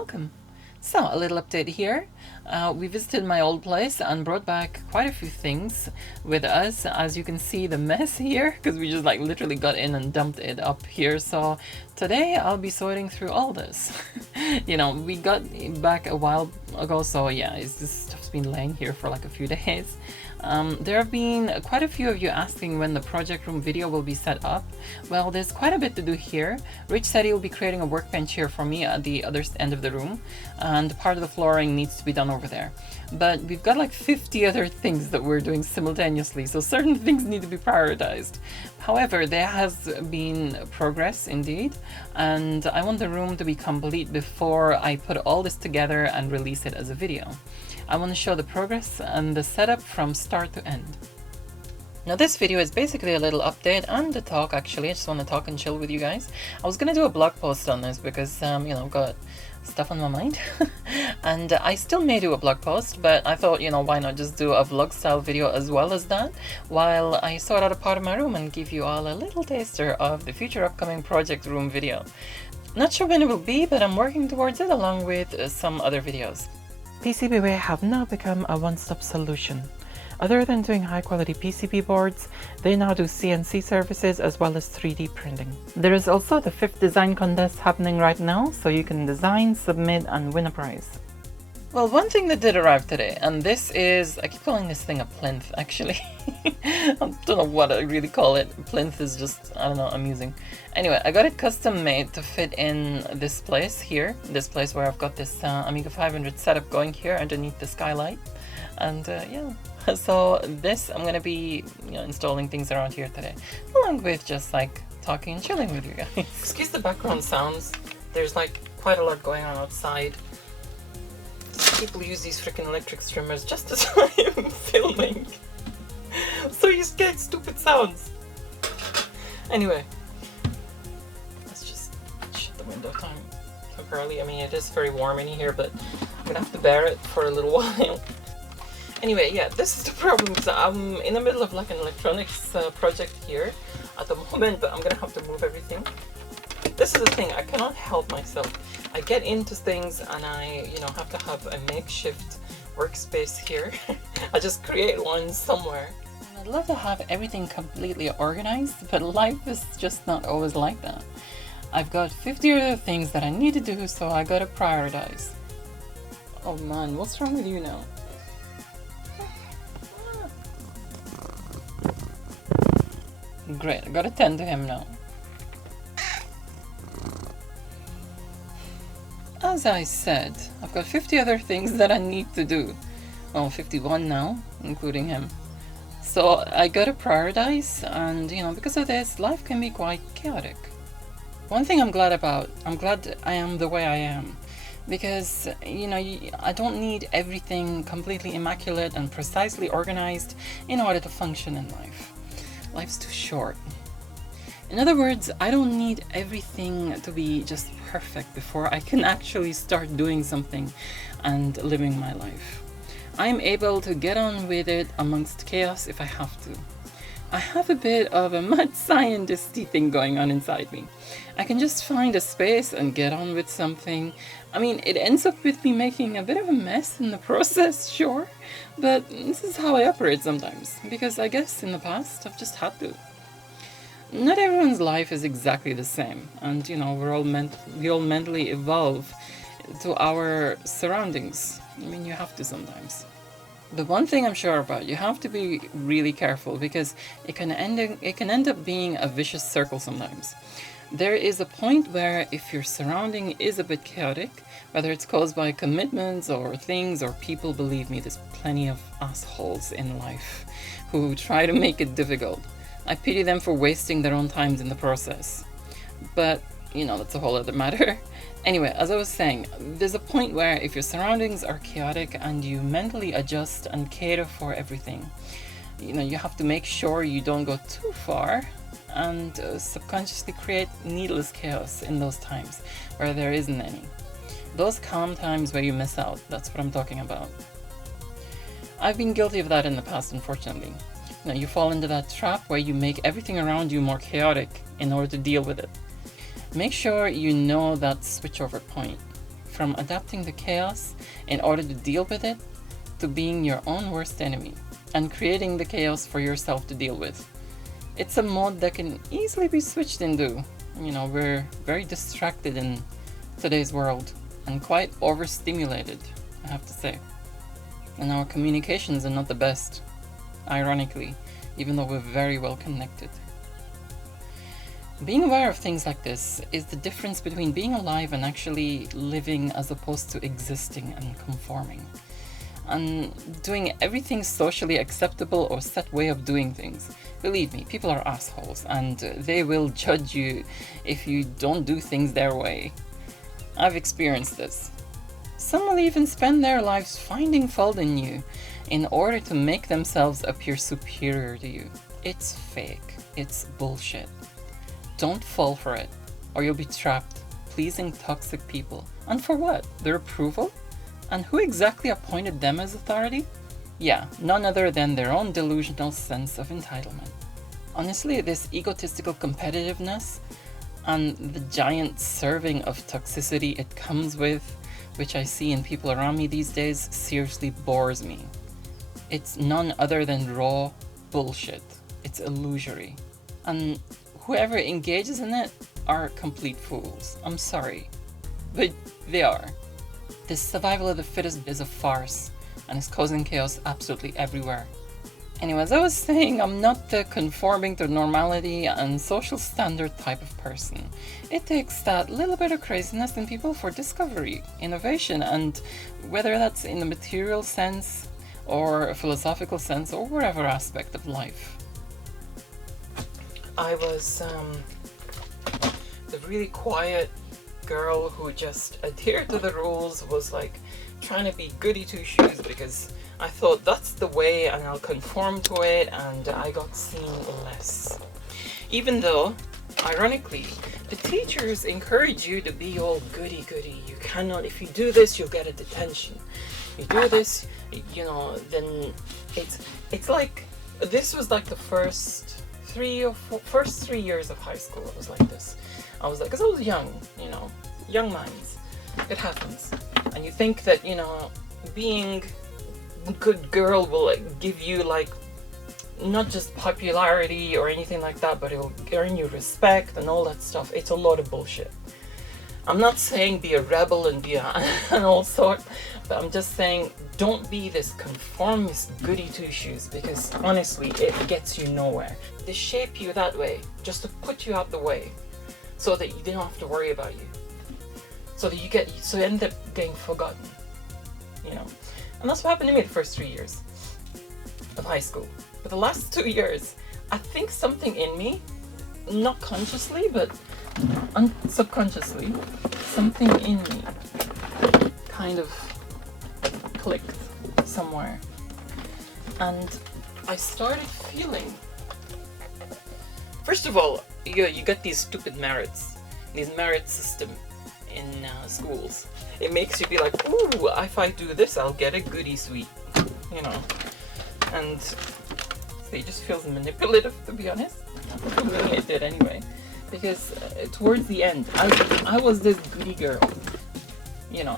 welcome. So, a little update here. We visited my old place and brought back quite a few things with us. As you can see, the mess here, because we just like literally got in and dumped it up here. So today I'll be sorting through all this. You know, we got back a while ago, so yeah, this stuff's been laying here for like a few days. There have been quite a few of you asking when the project room video will be set up. Well, there's quite a bit to do here. Rich said he'll be creating a workbench here for me at the other end of the room, and part of the flooring needs to be done over there. But we've got like 50 other things that we're doing simultaneously, so certain things need to be prioritized. However, there has been progress indeed, and I want the room to be complete before I put all this together and release it as a video. I want to show the progress and the setup from start to end. Now this video is basically a little update and a talk actually. I just want to talk and chill with you guys. I was going to do a blog post on this because, you know, I've got stuff on my mind. And I still may do a blog post, but I thought, you know, why not just do a vlog style video as well as that, while I sort out a part of my room and give you all a little taster of the future upcoming project room video. Not sure when it will be, but I'm working towards it along with some other videos. PCBWay have now become a one-stop solution. Other than doing high-quality PCB boards, they now do CNC services as well as 3D printing. There is also the 5th design contest happening right now, so you can design, submit, and win a prize. Well, one thing that did arrive today, and this is, I keep calling this thing a plinth actually. I don't know what I really call it. Plinth is just, I don't know, amusing. Anyway, I got it custom made to fit in this place here, this place where I've got this Amiga 500 setup going here underneath the skylight. And yeah, so this, I'm gonna be, you know, installing things around here today, along with just like talking and chilling with you guys. Excuse the background sounds. There's like quite a lot going on outside. People use these freaking electric streamers just as I'm filming, so you get stupid sounds. Anyway, let's just shut the window time temporarily. I mean, it is very warm in here, but I'm gonna have to bear it for a little while. Anyway, yeah, this is the problem. So I'm in the middle of like an electronics project here at the moment, but I'm gonna have to move everything. This is the thing, I cannot help myself. I get into things and I, you know, have to have a makeshift workspace here. I just create one somewhere. I'd love to have everything completely organized, but life is just not always like that. I've got 50 other things that I need to do, so I gotta prioritize. Oh man, what's wrong with you now? Great, I gotta tend to him now. As I said, I've got 50 other things that I need to do. Well, 51 now, including him. So I gotta prioritize, and you know, because of this, life can be quite chaotic. One thing I'm glad I am the way I am. Because, you know, I don't need everything completely immaculate and precisely organized in order to function in life. Life's too short. In other words, I don't need everything to be just perfect before I can actually start doing something and living my life. I'm able to get on with it amongst chaos if I have to. I have a bit of a mad scientist-y thing going on inside me. I can just find a space and get on with something. I mean, it ends up with me making a bit of a mess in the process, sure, but this is how I operate sometimes, because I guess in the past I've just had to. Not everyone's life is exactly the same, and you know, we all mentally evolve to our surroundings. I mean, you have to sometimes. The one thing I'm sure about, you have to be really careful, because it can end up being a vicious circle sometimes. There is a point where if your surrounding is a bit chaotic, whether it's caused by commitments or things or people, believe me, there's plenty of assholes in life who try to make it difficult. I pity them for wasting their own times in the process. But, you know, that's a whole other matter. Anyway, as I was saying, there's a point where if your surroundings are chaotic and you mentally adjust and cater for everything, you know, you have to make sure you don't go too far and subconsciously create needless chaos in those times where there isn't any. Those calm times where you miss out, that's what I'm talking about. I've been guilty of that in the past, unfortunately. You know, you fall into that trap where you make everything around you more chaotic in order to deal with it. Make sure you know that switchover point. from adapting the chaos in order to deal with it, to being your own worst enemy and creating the chaos for yourself to deal with. It's a mode that can easily be switched into. We're very distracted in today's world and quite overstimulated, I have to say. And our communications are not the best, ironically, even though we're very well connected. Being aware of things like this is the difference between being alive and actually living as opposed to existing and conforming. And doing everything socially acceptable or set way of doing things. Believe me, people are assholes and they will judge you if you don't do things their way. I've experienced this. Some will even spend their lives finding fault in you in order to make themselves appear superior to you. It's fake. It's bullshit. Don't fall for it, or you'll be trapped, pleasing toxic people. And for what? Their approval? And who exactly appointed them as authority? Yeah, none other than their own delusional sense of entitlement. Honestly, this egotistical competitiveness and the giant serving of toxicity it comes with, which I see in people around me these days, seriously bores me. It's none other than raw bullshit. It's illusory. And whoever engages in it are complete fools. I'm sorry, but they are. This survival of the fittest is a farce and is causing chaos absolutely everywhere. Anyway, as I was saying, I'm not the conforming to normality and social standard type of person. It takes that little bit of craziness in people for discovery, innovation, and whether that's in the material sense or a philosophical sense or whatever aspect of life. I was the really quiet girl who just adhered to the rules, was like trying to be goody two shoes because I thought that's the way and I'll conform to it, and I got seen less. Even though, ironically, the teachers encourage you to be all goody goody. You cannot, if you do this, you'll get a detention. You do this, then it's like, this was like the first 3 years of high school. It was like this. I was like, because I was young, young minds. It happens. And you think that, being a good girl will give you not just popularity or anything like that, but it'll earn you respect and all that stuff. It's a lot of bullshit. I'm not saying be a rebel and be and all sort, but I'm just saying don't be this conformist goody two-shoes, because honestly, it gets you nowhere. They shape you that way just to put you out the way, so that you don't have to worry about you. So that you end up getting forgotten, And that's what happened to me the first 3 years of high school. But the last 2 years, I think something in me, not consciously, but subconsciously, something in me kind of clicked somewhere. And I started feeling, first of all, you get these stupid merits, these merit system in schools. It makes you be like, ooh, if I do this, I'll get a goodie sweet, and it just feels manipulative, to be honest. For me, it did anyway, because towards the end, I was this goody girl,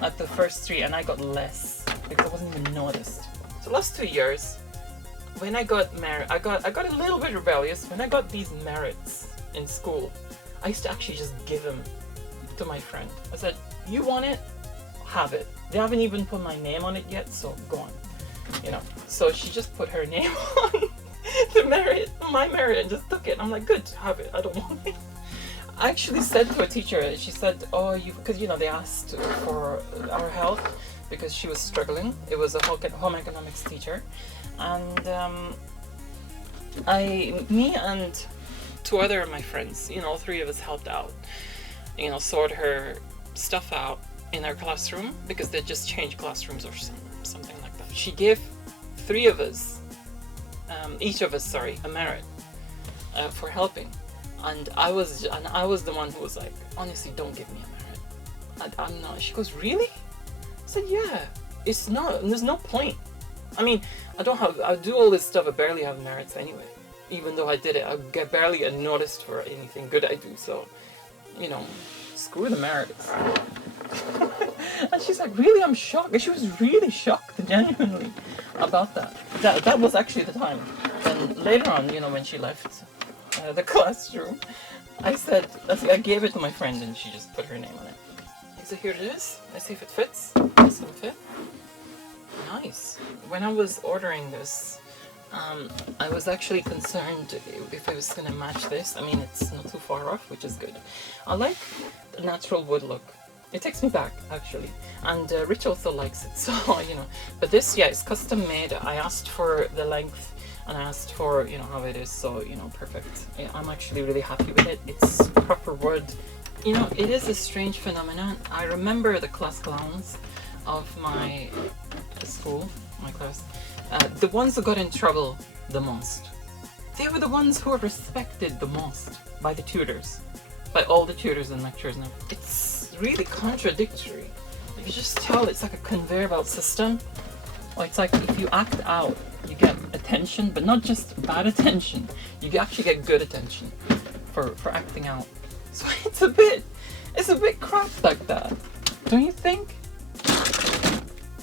at the first 3, and I got less because I wasn't even noticed. So last 2 years, when I got married, I got a little bit rebellious. When I got these merits in school, I used to actually just give them to my friend. I said, you want it? Have it. They haven't even put my name on it yet, so go on. So she just put her name on my merit, and just took it. I'm like, good, have it. I don't want it. I actually said to a teacher, she said, because they asked for our help because she was struggling. It was a home economics teacher, and me and 2 other of my friends, 3 of us helped out, sort her stuff out in our classroom, because they just changed classrooms or something like that. She gave 3 of us, each of us, a merit for helping, and I was the one who was like, honestly, don't give me a merit. I'm not. She goes, really? I said, yeah. It's not. There's no point. I mean, I do all this stuff. I barely have merits anyway. Even though I did it, I get barely noticed for anything good I do. So, screw the merits. And she's like, really, I'm shocked. And she was really shocked, genuinely, about that. That was actually the time. And later on, you know, when she left the classroom, I gave it to my friend and she just put her name on it. So here it is. Let's see if it fits. This will fit. Nice. When I was ordering this, I was actually concerned if it was going to match this. I mean, it's not too far off, which is good. I like the natural wood look. It takes me back, actually. And Rich also likes it, so, you know. But this, yeah, it's custom made. I asked for the length and I asked for, you know, how it is, so, you know, perfect. I'm actually really happy with it. It's proper wood. You know, it is a strange phenomenon. I remember the class clowns of my school, my class, the ones who got in trouble the most. They were the ones who were respected the most by the tutors, by all the tutors and lecturers. And it's really contradictory. You just tell it's like a conveyor belt system. Or it's like if you act out, you get attention, but not just bad attention. You actually get good attention for acting out. So it's a bit crap like that, don't you think?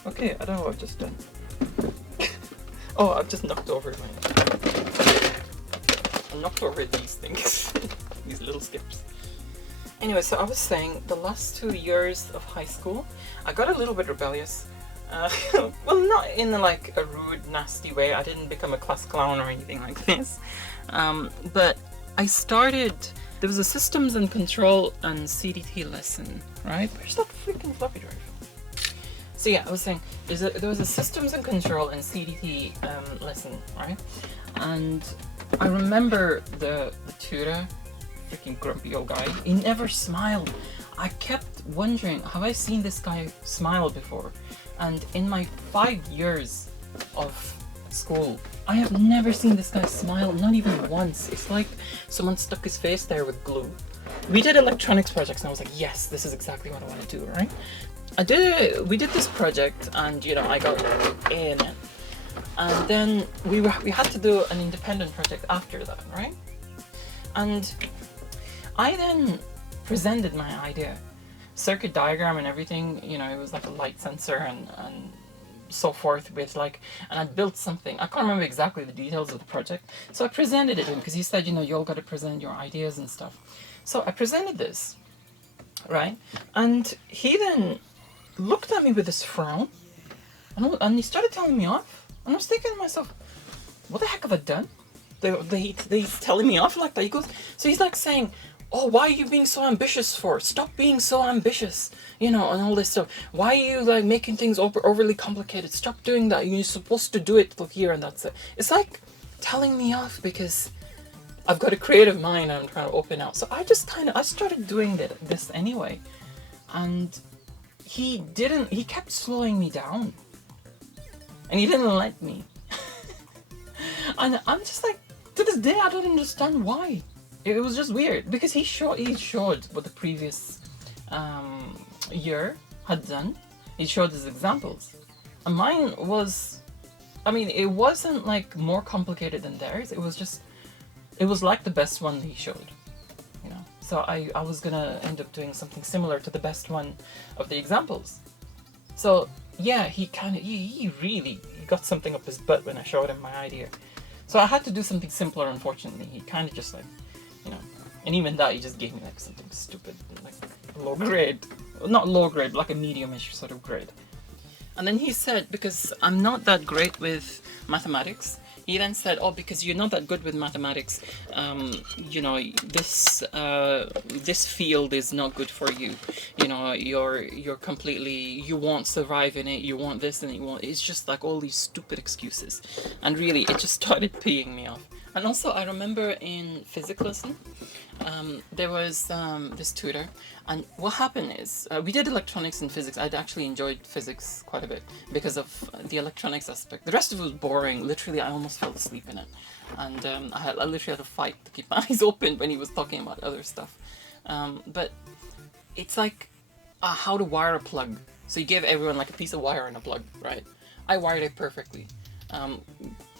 Okay, I don't know what I've just done. Oh, I've just knocked over I knocked over these things, these little skips. Anyway, so I was saying the last 2 years of high school, I got a little bit rebellious. Well, not in like a rude, nasty way. I didn't become a class clown or anything like this. But I started. There was a systems and control and CDT lesson, right? Where's that freaking floppy drive? So yeah, I was saying there was a systems and control and CDT lesson, right? And I remember the tutor, freaking grumpy old guy. He never smiled. I kept wondering, have I seen this guy smile before? And in my 5 years of school, I have never seen this guy smile, not even once. It's like someone stuck his face there with glue. We did electronics projects and I was like, yes, this is exactly what I want to do, right? We did this project and, you know, I got A in it. And then we had to do an independent project after that, right? And I then presented my idea. Circuit diagram and everything, you know, it was like a light sensor and so forth with like, and I built something. I can't remember exactly the details of the project. So I presented it to him because he said, you know, you all got to present your ideas and stuff. So I presented this, right? And he then looked at me with this frown and he started telling me off. And I was thinking to myself, what the heck have I done? He's telling me off like that. He goes, so he's like saying, oh, why are you being so ambitious for? Stop being so ambitious, you know, and all this stuff. Why are you like making things overly complicated? Stop doing that. You're supposed to do it here and that's it. It's like telling me off because I've got a creative mind and I'm trying to open out. So I started doing this anyway. And he kept slowing me down. And he didn't let me. And I'm just like, to this day, I don't understand why. It was just weird because he showed what the previous year had done. He showed his examples, and mine was, I mean, it wasn't like more complicated than theirs. It was like the best one he showed, you know. So I was gonna end up doing something similar to the best one of the examples. So yeah, he really got something up his butt when I showed him my idea. So I had to do something simpler. Unfortunately, he kind of just like, you know, and even that he just gave me like something stupid, like low grade, not low grade, but like a medium-ish sort of grade. And then he said, because I'm not that great with mathematics, he then said, oh, because you're not that good with mathematics, you know, this field is not good for you. You know, you're completely, you won't survive in it, you want this and you want, it's just like all these stupid excuses. And really, it just started peeing me off. And also, I remember in physics lesson, there was this tutor, and what happened is, we did electronics and physics. I'd actually enjoyed physics quite a bit because of the electronics aspect. The rest of it was boring. Literally, I almost fell asleep in it. And I literally had to fight to keep my eyes open when he was talking about other stuff. But it's like how to wire a plug. So you give everyone like a piece of wire and a plug, right? I wired it perfectly.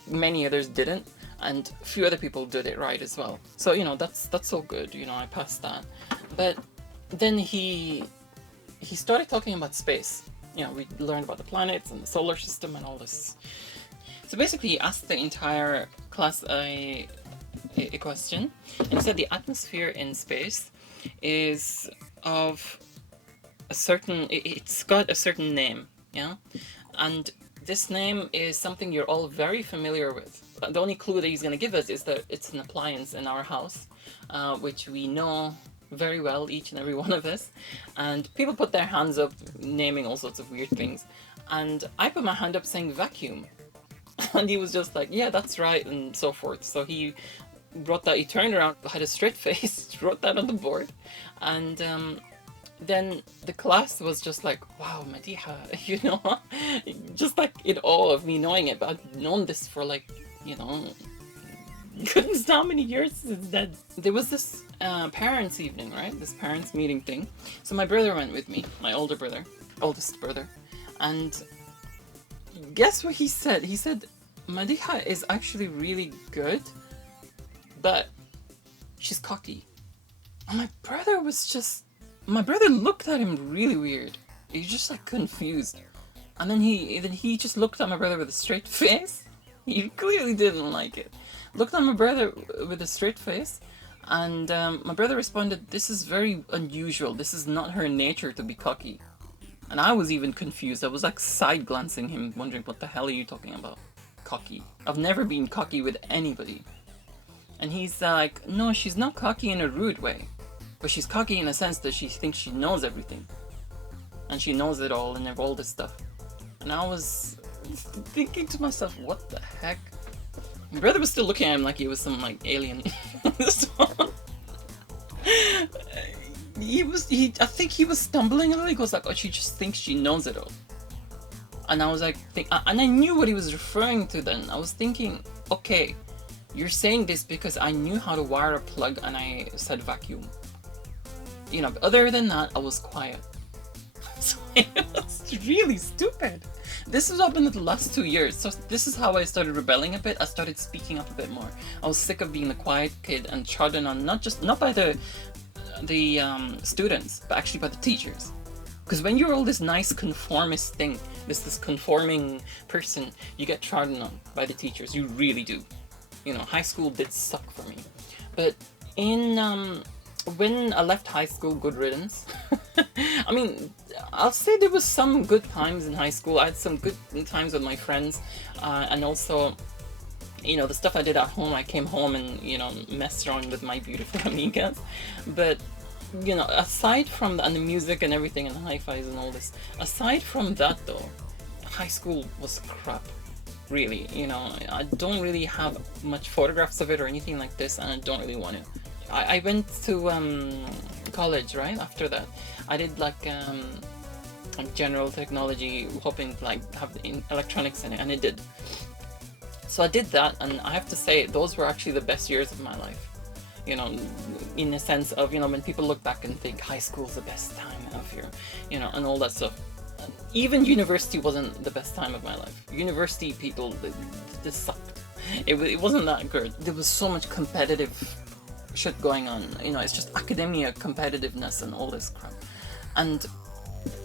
Many others didn't. And a few other people did it right as well. So, you know, that's so good, you know, I passed that. But then he he started talking about space. You know, we learned about the planets and the solar system and all this. So basically, he asked the entire class a question, and he said the atmosphere in space is of a certain, it's got a certain name, yeah? And this name is something you're all very familiar with. The only clue that he's going to give us is that it's an appliance in our house, which we know very well, each and every one of us. And people put their hands up naming all sorts of weird things. And I put my hand up saying vacuum. And he was just like, yeah, that's right, and so forth. So he wrote that, he turned around, had a straight face, wrote that on the board. And then the class was just like, wow, Madiha, you know, just like in awe of me knowing it. But I've known this for like, you know, goodness how many years since then. There was this parents' evening, right? This parents' meeting thing. So my brother went with me, my older brother, oldest brother. And guess what he said? He said, Madiha is actually really good, but she's cocky. And my brother looked at him really weird. He was just like confused. And then he just looked at my brother with a straight face. He clearly didn't like it. Looked at my brother with a straight face, and my brother responded, this is very unusual. This is not her nature to be cocky. And I was even confused. I was like side glancing him, wondering, what the hell are you talking about? Cocky. I've never been cocky with anybody. And he's like, no, she's not cocky in a rude way. But she's cocky in a sense that she thinks she knows everything. And she knows it all and all this stuff. And I was thinking to myself, what the heck? My brother was still looking at him like he was some like alien. So, I think he was stumbling a little. He goes like, oh, she just thinks she knows it all. And I was like, and I knew what he was referring to then. I was thinking, okay, you're saying this because I knew how to wire a plug and I said vacuum. You know, other than that, I was quiet. So it was really stupid. This has happened in the last 2 years. So this is how I started rebelling a bit. I started speaking up a bit more. I was sick of being the quiet kid and trodden on, not by the students, but actually by the teachers. Because when you're all this nice conformist thing, this conforming person, you get trodden on by the teachers. You really do. You know, high school did suck for me. But when I left high school, good riddance. I mean, I'll say there was some good times in high school. I had some good times with my friends, and also, you know, the stuff I did at home. I came home and, you know, messed around with my beautiful amigas. But, you know, aside from that, and the music and everything and the hi-fis and all this, aside from that though, high school was crap. Really, you know, I don't really have much photographs of it or anything like this, and I don't really want to. I went to college, right? After that, I did like general technology, hoping to like have the electronics in it, and it did. So I did that, and I have to say those were actually the best years of my life. You know, in the sense of, you know, when people look back and think high school's the best time of your, you know, and all that stuff. Even university wasn't the best time of my life. University people, this sucked. It wasn't that good. There was so much competitive shit going on. You know, it's just academia competitiveness and all this crap. And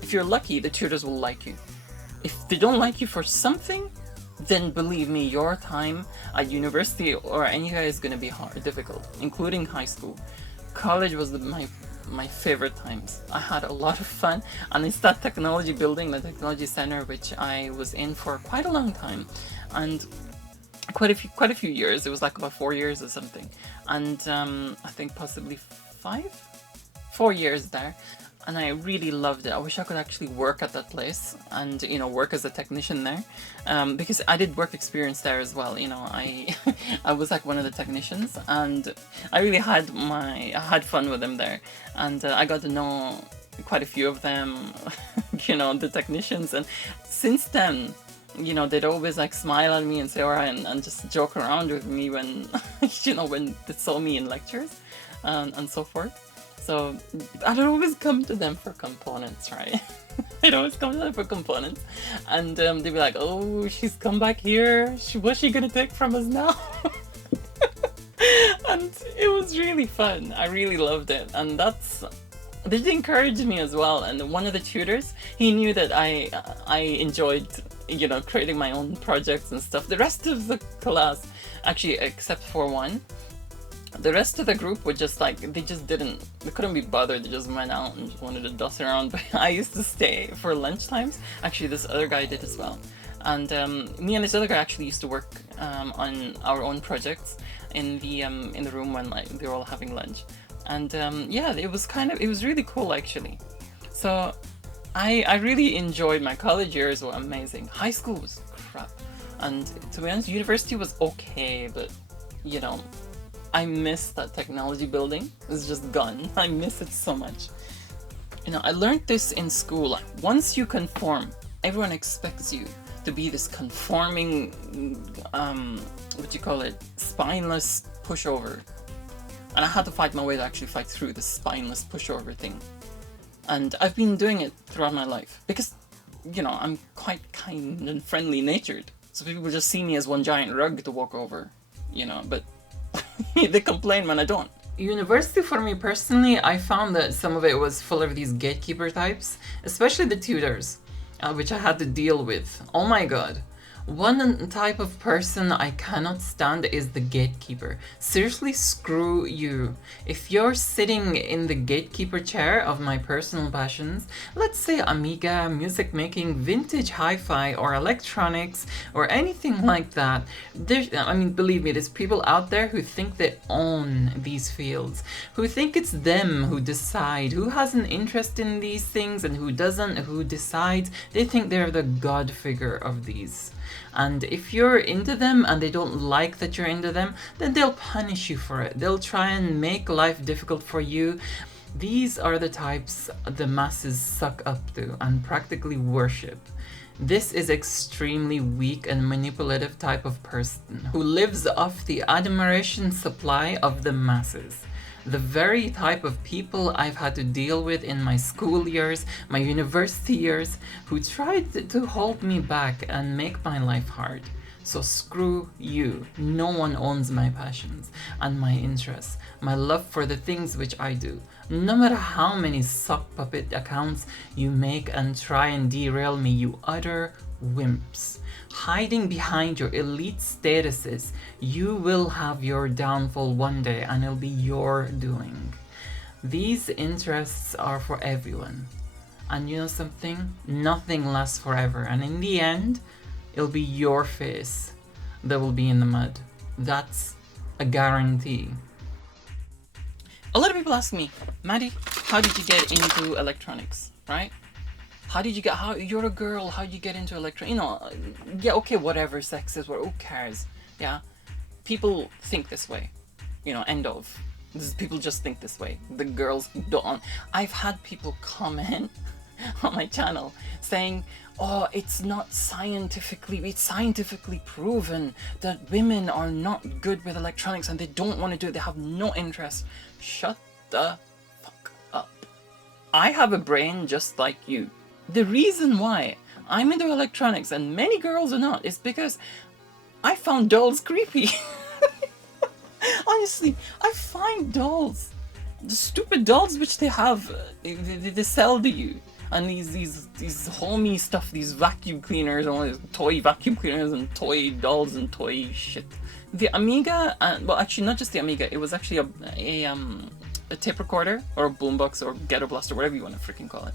if you're lucky, the tutors will like you. If they don't like you for something, then believe me, your time at university or anywhere is going to be difficult, including high school. College was my favorite times. I had a lot of fun, and it's that technology building, the technology center, which I was in for quite a long time, and quite a few years. It was like about 4 years or something, and I think possibly 4 years there, and I really loved it. I wish I could actually work at that place and, you know, work as a technician there, because I did work experience there as well. You know, I was like one of the technicians, and I really had fun with them there, and I got to know quite a few of them, you know, the technicians, and since then, you know, they'd always like smile at me and say alright, and just joke around with me when, you know, when they saw me in lectures, and so forth. So I'd always come to them for components, right? I'd always come to them for components, and they'd be like, "Oh, she's come back here. What's she gonna take from us now?" And it was really fun. I really loved it, and that's they did encourage me as well. And one of the tutors, he knew that I enjoyed, you know, creating my own projects and stuff. The rest of the class, actually, except for one, the rest of the group were just like, they couldn't be bothered. They just went out and just wanted to dust around. But I used to stay for lunchtimes. Actually, this other guy did as well. And me and this other guy actually used to work on our own projects in the room when like they were all having lunch. And yeah, it was really cool actually. So I really enjoyed my college years. Were amazing. High school was crap. And to be honest, university was okay, but you know, I miss that technology building. It's just gone. I miss it so much. You know, I learned this in school. Like, once you conform, everyone expects you to be this conforming, spineless pushover. And I had to fight my way to actually fight through the spineless pushover thing. And I've been doing it throughout my life. Because, you know, I'm quite kind and friendly natured. So people just see me as one giant rug to walk over, you know, but they complain when I don't. University for me personally, I found that some of it was full of these gatekeeper types, especially the tutors, which I had to deal with. Oh my god. One type of person I cannot stand is the gatekeeper. Seriously, screw you. If you're sitting in the gatekeeper chair of my personal passions, let's say Amiga, music making, vintage hi-fi, or electronics, or anything like that, believe me, there's people out there who think they own these fields, who think it's them who decide who has an interest in these things and who doesn't, who decides. They think they're the god figure of these. And if you're into them and they don't like that you're into them, then they'll punish you for it. They'll try and make life difficult for you. These are the types the masses suck up to and practically worship. This is extremely weak and manipulative type of person who lives off the admiration supply of the masses. The very type of people I've had to deal with in my school years, my university years, who tried to hold me back and make my life hard. So screw you. No one owns my passions and my interests, my love for the things which I do. No matter how many sock puppet accounts you make and try and derail me, you utter wimps. Hiding behind your elite statuses, you will have your downfall one day and it'll be your doing. These interests are for everyone. And you know something? Nothing lasts forever. And in the end, it'll be your face that will be in the mud. That's a guarantee. A lot of people ask me, Maddie, how did you get into electronics, right? You're a girl, how you get into electronics? You know, yeah, okay, whatever, sex is, who cares? Yeah, people think this way, you know, end of. People just think this way. The girls don't. I've had people comment on my channel saying, oh, it's scientifically proven that women are not good with electronics and they don't want to do it, they have no interest. Shut the fuck up. I have a brain just like you. The reason why I'm into electronics and many girls are not is because I found dolls creepy. Honestly, I find dolls, the stupid dolls which they have, they sell to you, and these homey stuff, these vacuum cleaners, and all these toy vacuum cleaners and toy dolls and toy shit. The Amiga, well, actually not just the Amiga, it was actually a tape recorder or a boombox or ghetto blaster, whatever you want to freaking call it.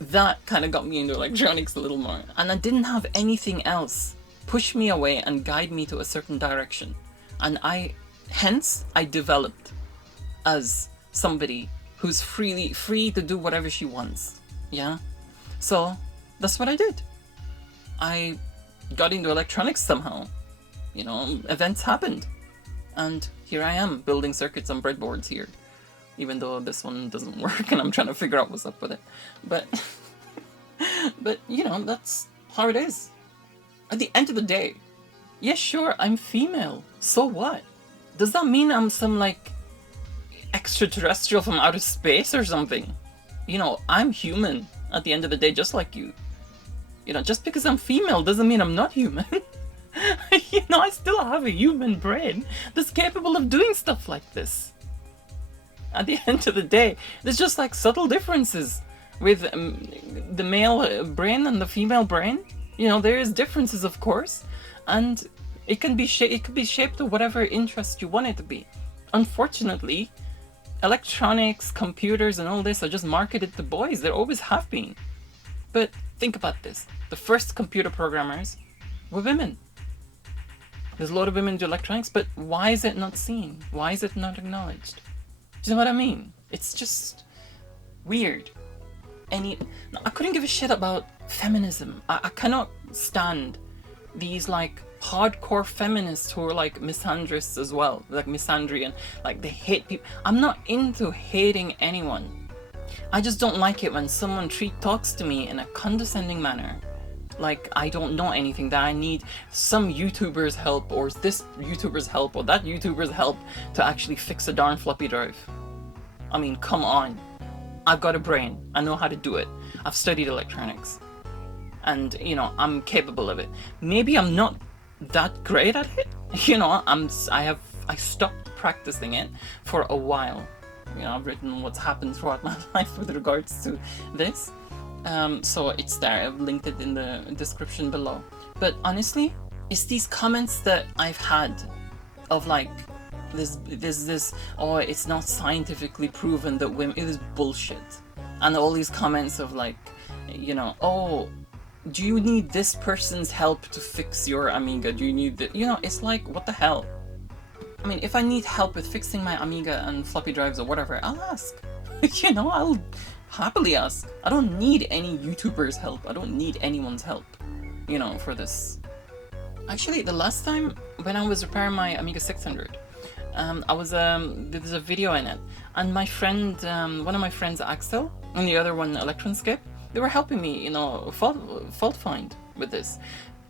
That kind of got me into electronics a little more, and I didn't have anything else push me away and guide me to a certain direction, and hence I developed as somebody who's free to do whatever she wants. Yeah, so that's what I did. I got into electronics somehow. You know, events happened, and here I am building circuits on breadboards here. Even though this one doesn't work and I'm trying to figure out what's up with it. But, but you know, that's how it is. At the end of the day, yeah, sure, I'm female. So what? Does that mean I'm some, like, extraterrestrial from outer space or something? You know, I'm human at the end of the day, just like you. You know, just because I'm female doesn't mean I'm not human. You know, I still have a human brain that's capable of doing stuff like this. At the end of the day, there's just like subtle differences with the male brain and the female brain. You know, there is differences, of course, and it could be shaped to whatever interest you want it to be. Unfortunately, electronics, computers, and all this are just marketed to boys. They always have been. But think about this: the first computer programmers were women. There's a lot of women do electronics, but why is it not seen? Why is it not acknowledged? Do you know what I mean? It's just weird. I couldn't give a shit about feminism. I cannot stand these like hardcore feminists who are like misandrists as well, like misandry, and like they hate people. I'm not into hating anyone. I just don't like it when someone talks to me in a condescending manner. Like I don't know anything, that I need some YouTuber's help or this YouTuber's help or that YouTuber's help to actually fix a darn floppy drive. I mean, come on. I've got a brain. I know how to do it. I've studied electronics. And, you know, I'm capable of it. Maybe I'm not that great at it. You know, I stopped practicing it for a while. You know, I've written what's happened throughout my life with regards to this. So it's there. I've linked it in the description below. But honestly, it's these comments that I've had of like this oh, it's not scientifically proven that women, it is bullshit. And all these comments of like, you know, oh, do you need this person's help to fix your Amiga? Do you need the, you know, it's like, what the hell? I mean, if I need help with fixing my Amiga and floppy drives or whatever, I'll ask. You know, I'll happily ask. I don't need any YouTuber's help. I don't need anyone's help, you know, for this. Actually, the last time when I was repairing my Amiga 600, there's a video in it, and my friend, one of my friends, Axel, and the other one, Electronscape, they were helping me, you know, fault find with this.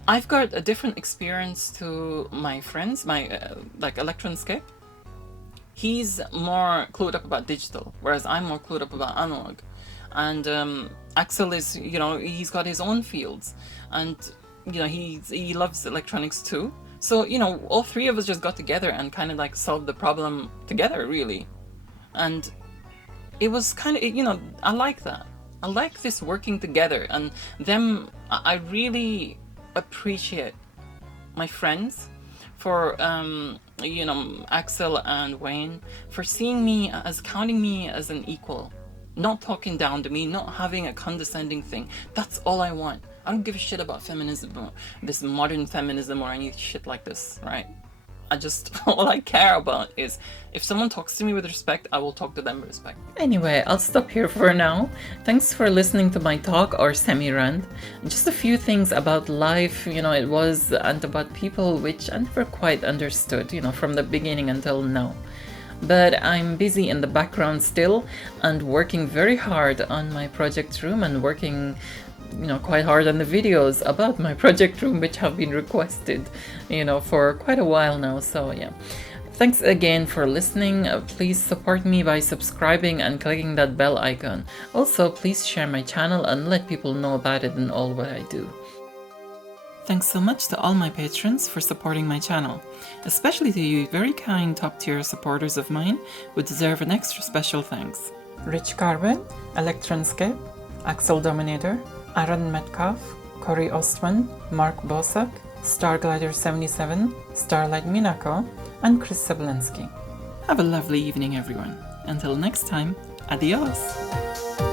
I've got a different experience to my friends, like Electronscape. He's more clued up about digital, whereas I'm more clued up about analog. And Axel is, you know, he's got his own fields, and you know, he loves electronics too. So, you know, all three of us just got together and kind of like solved the problem together, really. And it was kind of, you know, I like that. I like this working together, and them, I really appreciate my friends for, you know, Axel and Wayne, for seeing me as, counting me as an equal. Not talking down to me, not having a condescending thing. That's all I want. I don't give a shit about feminism or this modern feminism or any shit like this, right? All I care about is if someone talks to me with respect, I will talk to them with respect. Anyway, I'll stop here for now. Thanks for listening to my talk or semi-rant. Just a few things about life, you know, it was, and about people which I never quite understood, you know, from the beginning until now. But I'm busy in the background still and working very hard on my project room and working, you know, quite hard on the videos about my project room, which have been requested, you know, for quite a while now. So yeah, thanks again for listening. Please support me by subscribing and clicking that bell icon. Also, please share my channel and let people know about it and all what I do. Thanks so much to all my patrons for supporting my channel, especially to you very kind top-tier supporters of mine who deserve an extra special thanks. Rich Carbon, Electronscape, Axel Dominator, Aaron Metcalf, Corey Ostman, Mark Bosak, Starglider77, Starlight Minako, and Chris Sablensky. Have a lovely evening, everyone. Until next time, adios!